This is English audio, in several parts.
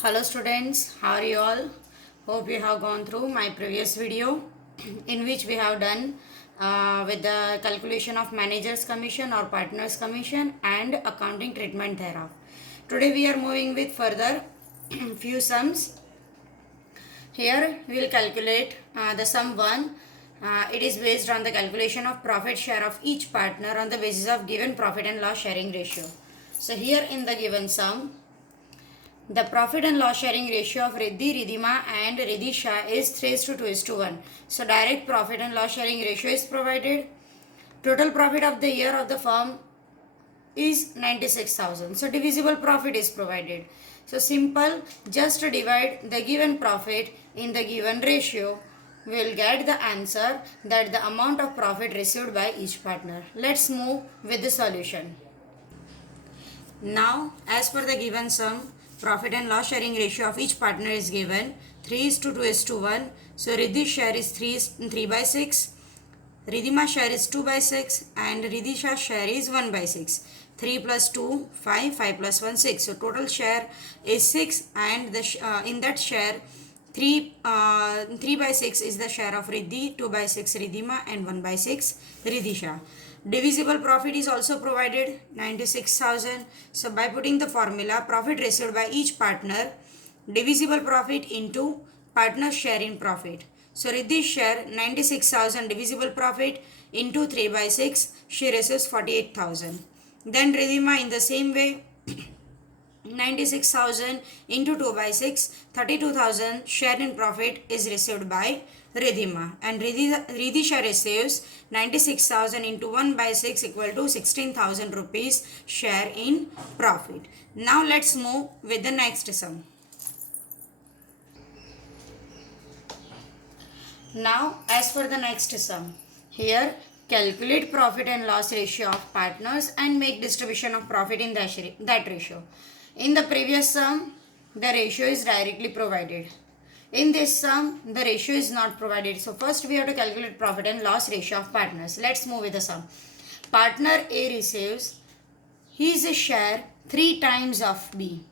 Hello students, how are you all? Hope you have gone through my previous video in which we have done with the calculation of manager's commission or partner's commission and accounting treatment thereof. Today we are moving with further few sums. Here we will calculate the sum 1. It is based on the calculation of profit share of each partner on the basis of given profit and loss sharing ratio. So here in the given sum, the profit and loss sharing ratio of Riddhi, Ridhima and Ridhisha is 3:2:1. So direct profit and loss sharing ratio is provided. Total profit of the year of the firm is 96,000. So divisible profit is provided. So simple, just divide the given profit in the given ratio. We will get the answer that the amount of profit received by each partner. Let's move with the solution. Now, as per the given sum, profit and loss sharing ratio of each partner is given 3:2:1. So Riddhi's share is 3/6, Ridhima's share is 2/6 and Ridhisha's share is 1/6. 3 plus 2, 5, 5 plus 1, 6. So total share is 6 and in that share 3/6 is the share of Riddhi, 2/6 Ridhima and 1/6 Ridhisha. Divisible profit is also provided 96,000. So by putting the formula profit received by each partner, divisible profit into partner's share in profit. So Riddhi's share 96,000 divisible profit into 3/6, she receives 48,000. Then Ridhima in the same way 96,000 into 2/6, 32,000 share in profit is received by Ridhima, and Ridhisha receives 96,000 into 1/6 equal to 16,000 rupees share in profit. Now let's move with the next sum. Now as for the next sum, here calculate profit and loss ratio of partners and make distribution of profit in that ratio. In the previous sum, the ratio is directly provided. In this sum, the ratio is not provided. So first we have to calculate profit and loss ratio of partners. Let's move with the sum. Partner A receives his share 3 times of B,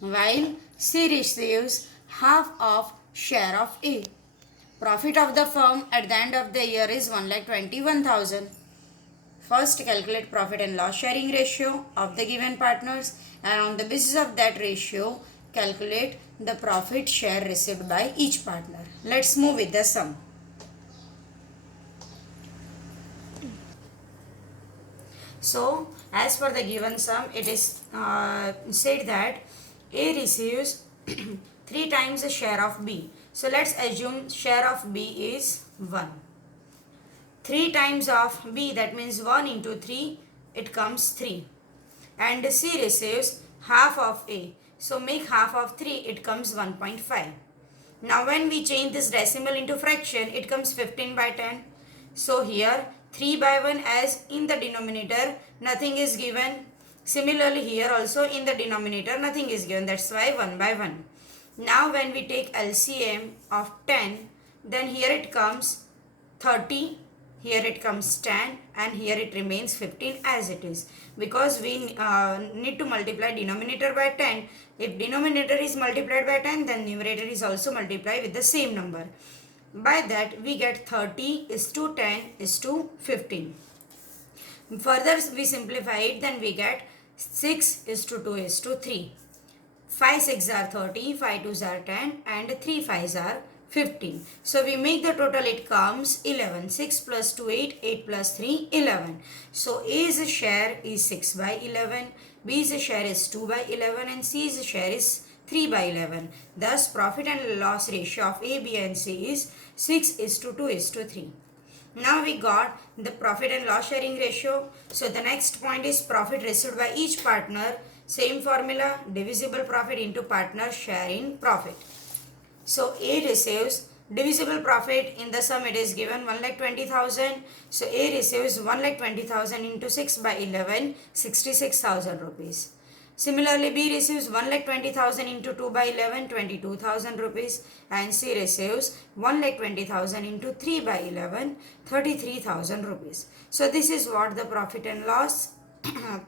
while C receives half of share of A. Profit of the firm at the end of the year is 1,21,000. First calculate profit and loss sharing ratio of the given partners, and on the basis of that ratio calculate the profit share received by each partner. Let's move with the sum. So as per the given sum, it is said that A receives 3 times the share of B. So let's assume share of B is 1. 3 times of B, that means 1 into 3, it comes 3. And C receives half of A. So make half of 3, it comes 1.5. Now when we change this decimal into fraction, it comes 15/10. So here 3/1, as in the denominator nothing is given. Similarly here also in the denominator nothing is given. That's why 1/1. Now when we take LCM of 10, then here it comes 30. Here it comes 10 and here it remains 15 as it is, because we need to multiply denominator by 10. If denominator is multiplied by 10, then numerator is also multiplied with the same number. By that we get 30 is to 10 is to 15. Further we simplify it, then we get 6 is to 2 is to 3. 5 6 are 30, 5 2s are 10 and 3 5s are 15. So we make the total, it comes 11. 6 plus 2 8, 8 plus 3 11. So A's share is 6/11, B's share is 2/11 and C's share is 3/11. Thus profit and loss ratio of A, B and C is 6 is to 2 is to 3. Now we got the profit and loss sharing ratio. So the next point is profit received by each partner. Same formula, divisible profit into partner share in profit. So A receives divisible profit in the sum, it is given 1,20,000. So A receives 1,20,000 into 6/11, 66,000 rupees. Similarly B receives 1,20,000 into 2/11, 22,000 rupees, and C receives 1,20,000 into 3/11, 33,000 rupees. So this is what the profit and loss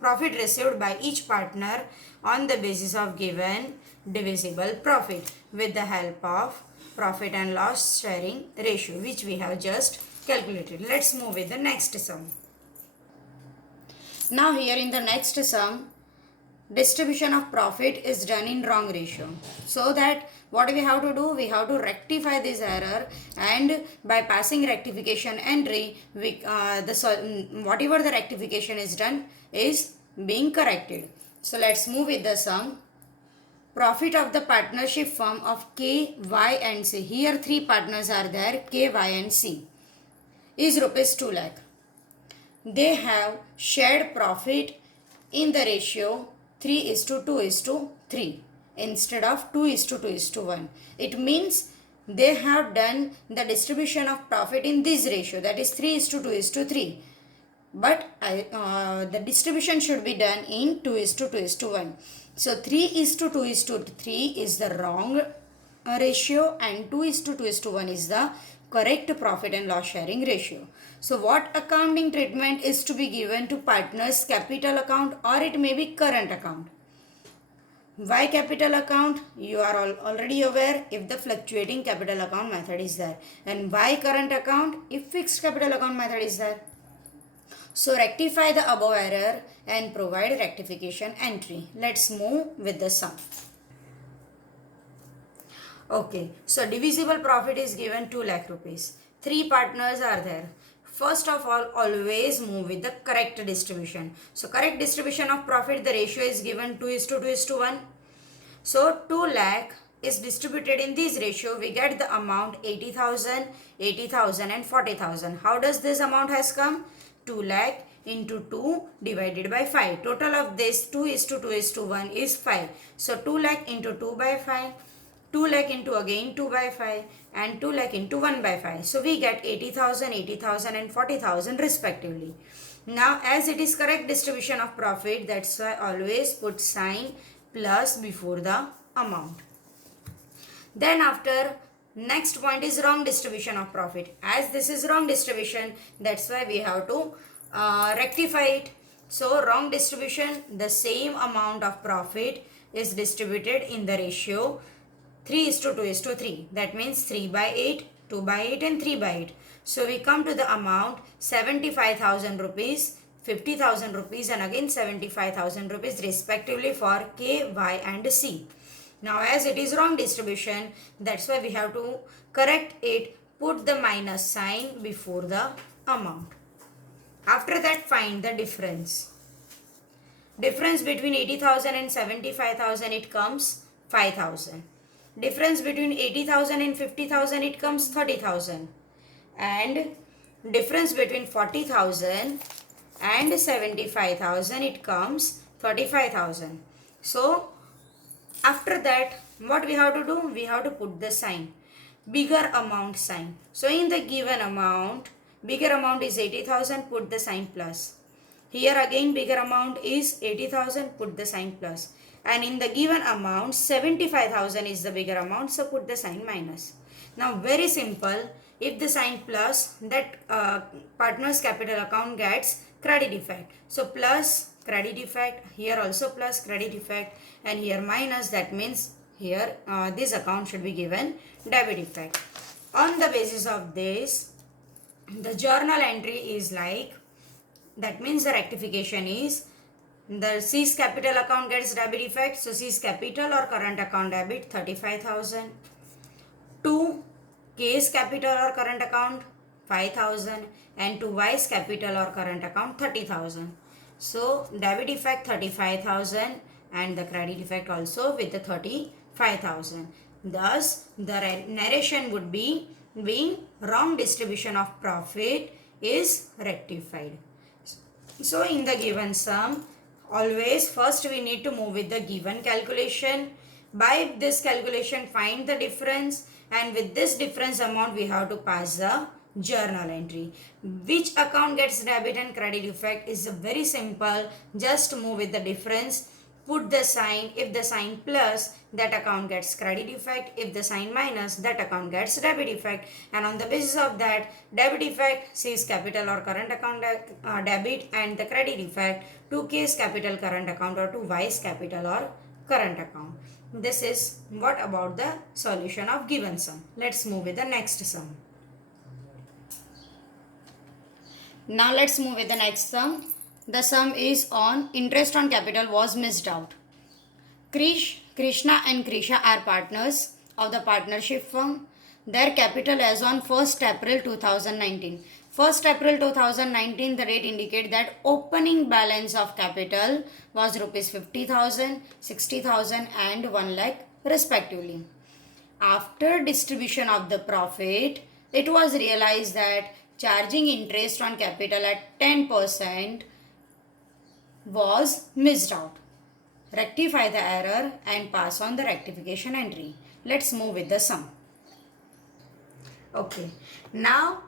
profit received by each partner on the basis of given divisible profit with the help of profit and loss sharing ratio, which we have just calculated. Let's move with the next sum. Now here in the next sum, distribution of profit is done in wrong ratio. So that what we have to do, we have to rectify this error, and by passing rectification entry, whatever the rectification is done is being corrected. So let's move with the sum. Profit of the partnership firm of K, Y and C. Here three partners are there, K, Y and C, is rupees 2 lakh. They have shared profit in the ratio 3:2:3 instead of 2:2:1. It means they have done the distribution of profit in this ratio, that is 3:2:3. But the distribution should be done in 2:2:1. So 3:2:3 is the wrong ratio, and 2:2:1 is the correct profit and loss sharing ratio. So what accounting treatment is to be given to partners' capital account, or it may be current account? Why capital account? You are already aware if the fluctuating capital account method is there. And why current account? If fixed capital account method is there. So rectify the above error and provide rectification entry. Let's move with the sum. Okay, so divisible profit is given 2 lakh rupees. Three partners are there. First of all, always move with the correct distribution. So correct distribution of profit, the ratio is given 2:2:1. So 2 lakh is distributed in this ratio. We get the amount 80,000, 80,000 and 40,000. How does this amount has come? 2 lakh into 2 divided by 5. Total of this 2:2:1 is 5. So 2 lakh into 2 by 5. 2 lakh into again 2 by 5 and 2 lakh into 1 by 5. So we get 80,000, 80,000 and 40,000 respectively. Now as it is correct distribution of profit, that's why always put sign plus before the amount. Then after, next point is wrong distribution of profit. As this is wrong distribution, that's why we have to rectify it. So wrong distribution, the same amount of profit is distributed in the ratio 3:2:3. That means 3 by 8, 2 by 8 and 3 by 8. So we come to the amount 75,000 rupees, 50,000 rupees and again 75,000 rupees respectively for K, Y and C. Now as it is wrong distribution, that's why we have to correct it. Put the minus sign before the amount. After that, find the difference. Difference between 80,000 and 75,000, it comes 5,000. Difference between 80,000 and 50,000, it comes 30,000. And difference between 40,000 and 75,000, it comes 35,000. So after that, what we have to do? We have to put the sign, bigger amount sign. So in the given amount, bigger amount is 80,000, put the sign plus. Here again bigger amount is 80,000, put the sign plus. And in the given amount, 75,000 is the bigger amount, so put the sign minus. Now very simple, if the sign plus, that partner's capital account gets credit effect. So plus credit effect, here also plus credit effect, and here minus, that means here this account should be given debit effect. On the basis of this, the journal entry is like, that means the rectification is, the C's capital account gets debit effect, so C's capital or current account debit 35,000. To K's capital or current account 5,000, and to Y's capital or current account 30,000. So debit effect 35,000 and the credit effect also with the 35,000. Thus the narration would be being wrong distribution of profit is rectified. So in the given sum, always first we need to move with the given calculation. By this calculation, find the difference, and with this difference amount we have to pass the journal entry. Which account gets debit and credit effect is very simple. Just move with the difference, put the sign. If the sign plus, that account gets credit effect. If the sign minus, that account gets debit effect. And on the basis of that, debit effect, C's capital or current account debit, and the credit effect to K's capital current account or to Y's capital or current account. this is what about the solution of given sum. Let's move with the next sum. Now let's move with the next sum. The sum is on interest on capital was missed out. Krishna and Krisha are partners of the partnership firm. Their capital as on 1st April 2019. 1st April 2019, the date indicate that opening balance of capital was rupees 50,000, 60,000 and 1 lakh respectively. After distribution of the profit, it was realized that charging interest on capital at 10% was missed out. Rectify the error and pass on the rectification entry. Let's move with the sum. Okay, now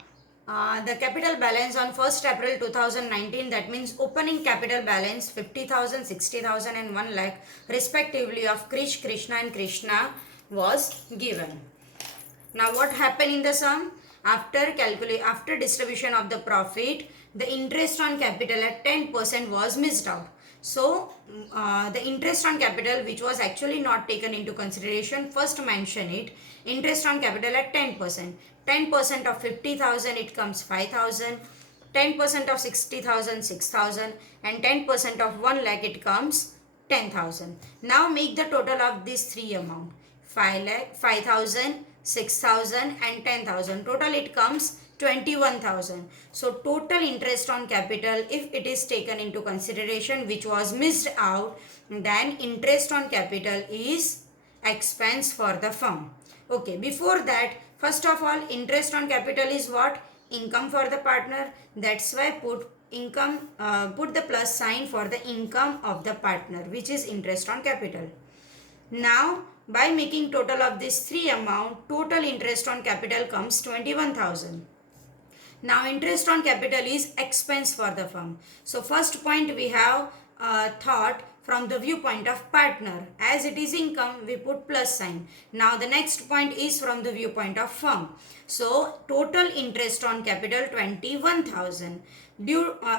the capital balance on 1st April 2019, that means opening capital balance 50,000, 60,000 and 1 lakh respectively of Krishna and Krishna was given. Now what happened in the sum? After distribution of the profit, the interest on capital at 10% was missed out. So the interest on capital, which was actually not taken into consideration, first mention it. Interest on capital at 10%. 10% of 50,000, it comes 5,000. 10% of 60,000, 6,000. And 10% of 1 lakh, it comes 10,000. Now make the total of these three amount. 5,000, 6,000 and 10,000. Total it comes 21,000. So total interest on capital, if it is taken into consideration, which was missed out, then interest on capital is expense for the firm. Okay, before that, first of all, interest on capital is what? Income for the partner. That's why put income, put the plus sign for the income of the partner, which is interest on capital. Now by making total of this three amount, total interest on capital comes 21,000. Now interest on capital is expense for the firm. So first point we have thought from the viewpoint of partner. As it is income, we put plus sign. Now the next point is from the viewpoint of firm. So total interest on capital 21,000.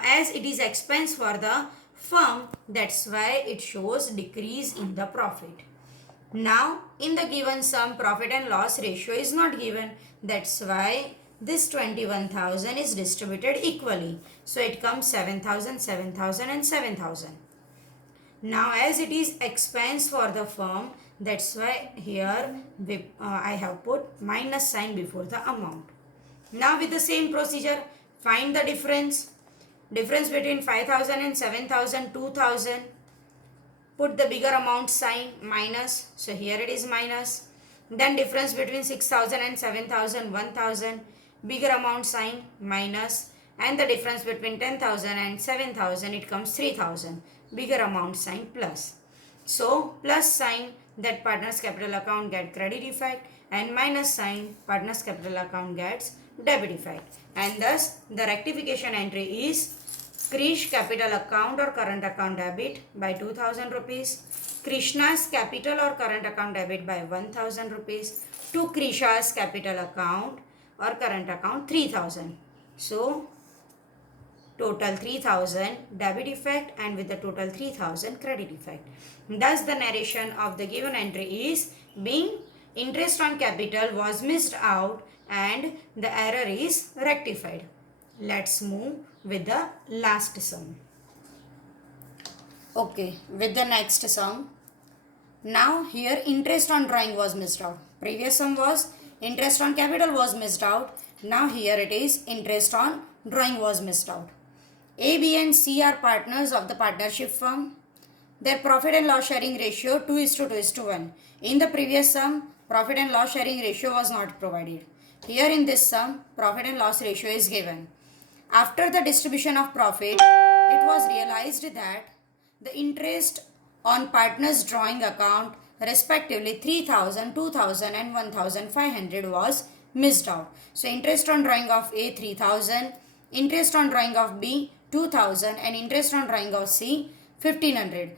As it is expense for the firm, that's why it shows decrease in the profit. Now in the given sum, profit and loss ratio is not given. That's why this 21,000 is distributed equally. So it comes 7,000, 7,000 and 7,000. Now as it is expense for the firm, that's why here I have put minus sign before the amount. Now with the same procedure, find the difference. Difference between 5,000 and 7,000, 2,000. Put the bigger amount sign minus. So here it is minus. Then difference between 6,000 and 7,000, 1,000. Bigger amount sign minus. And the difference between 10,000 and 7,000, it comes 3,000. Bigger amount sign plus. So plus sign, that partner's capital account get credit effect, and minus sign, partner's capital account gets debit effect. And thus the rectification entry is Krish capital account or current account debit by 2,000 rupees. Krishna's capital or current account debit by 1,000 rupees. To Krisha's capital account or current account 3,000. So total 3,000 debit effect, and with the total 3,000 credit effect. Thus the narration of the given entry is being interest on capital was missed out and the error is rectified. Let's move with the last sum. Okay, with the next sum. Now here interest on drawing was missed out. Previous sum was interest on capital was missed out. Now here it is interest on drawing was missed out. A, B and C are partners of the partnership firm. Their profit and loss sharing ratio 2:2:1. In the previous sum, profit and loss sharing ratio was not provided. Here in this sum, profit and loss ratio is given. After the distribution of profit, it was realized that the interest on partners drawing account respectively 3,000, 2,000 and 1,500 was missed out. So interest on drawing of A 3,000, interest on drawing of B 2,000 and interest on drawing of C 1,500.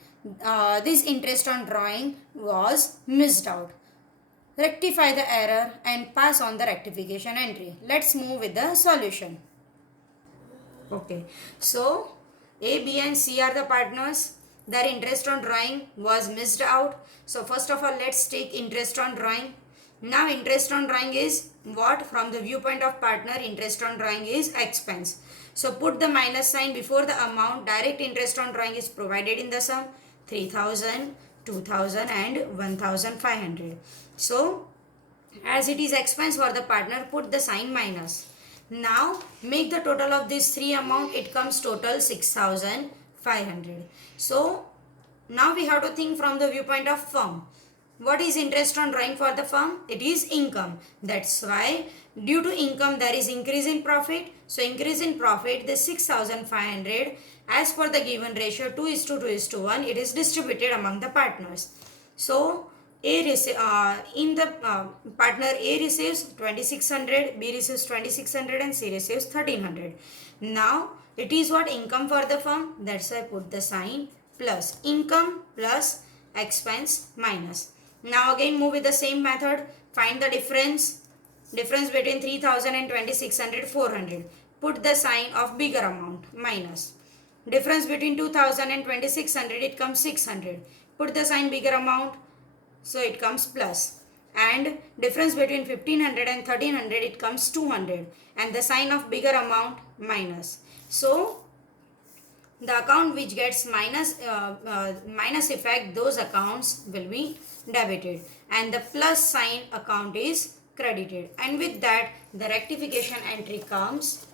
This interest on drawing was missed out. Rectify the error and pass on the rectification entry. Let's move with the solution. Okay, so A, B and C are the partners. their interest on drawing was missed out. So first of all, let's take interest on drawing. Now interest on drawing is what? From the viewpoint of partner, interest on drawing is expense. So put the minus sign before the amount. Direct interest on drawing is provided in the sum 3000, 2000 and 1500. So as it is expense for the partner, put the sign minus. Now make the total of these three amount. It comes total 6500. So now we have to think from the viewpoint of firm. What is interest on drawing for the firm? It is income. That's why due to income there is increase in profit. So increase in profit, the 6500 as per the given ratio 2:2:1, it is distributed among the partners. So in the partner A receives 2600, B receives 2600 and C receives 1300. Now it is what? Income for the firm. That's why I put the sign plus. Income plus expense minus. Now again move with the same method. Find the difference between 3000 and 2600, 400. Put the sign of bigger amount minus. Difference between 2000 and 2600, it comes 600. Put the sign bigger amount, so it comes plus. And difference between 1500 and 1300, it comes 200. And the sign of bigger amount minus. So the account which gets minus effect, those accounts will be debited, and the plus sign account is credited. And with that the rectification entry comes: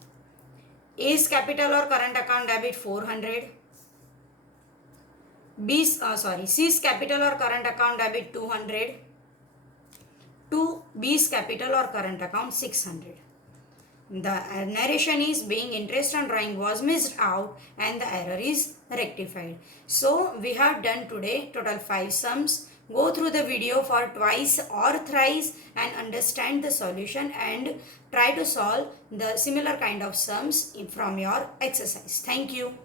A's capital or current account debit 400, C's capital or current account debit 200, to B's capital or current account 600. The narration is being interest on drawing was missed out and the error is rectified. So we have done today total 5 sums. Go through the video for twice or thrice and understand the solution and try to solve the similar kind of sums from your exercise. Thank you.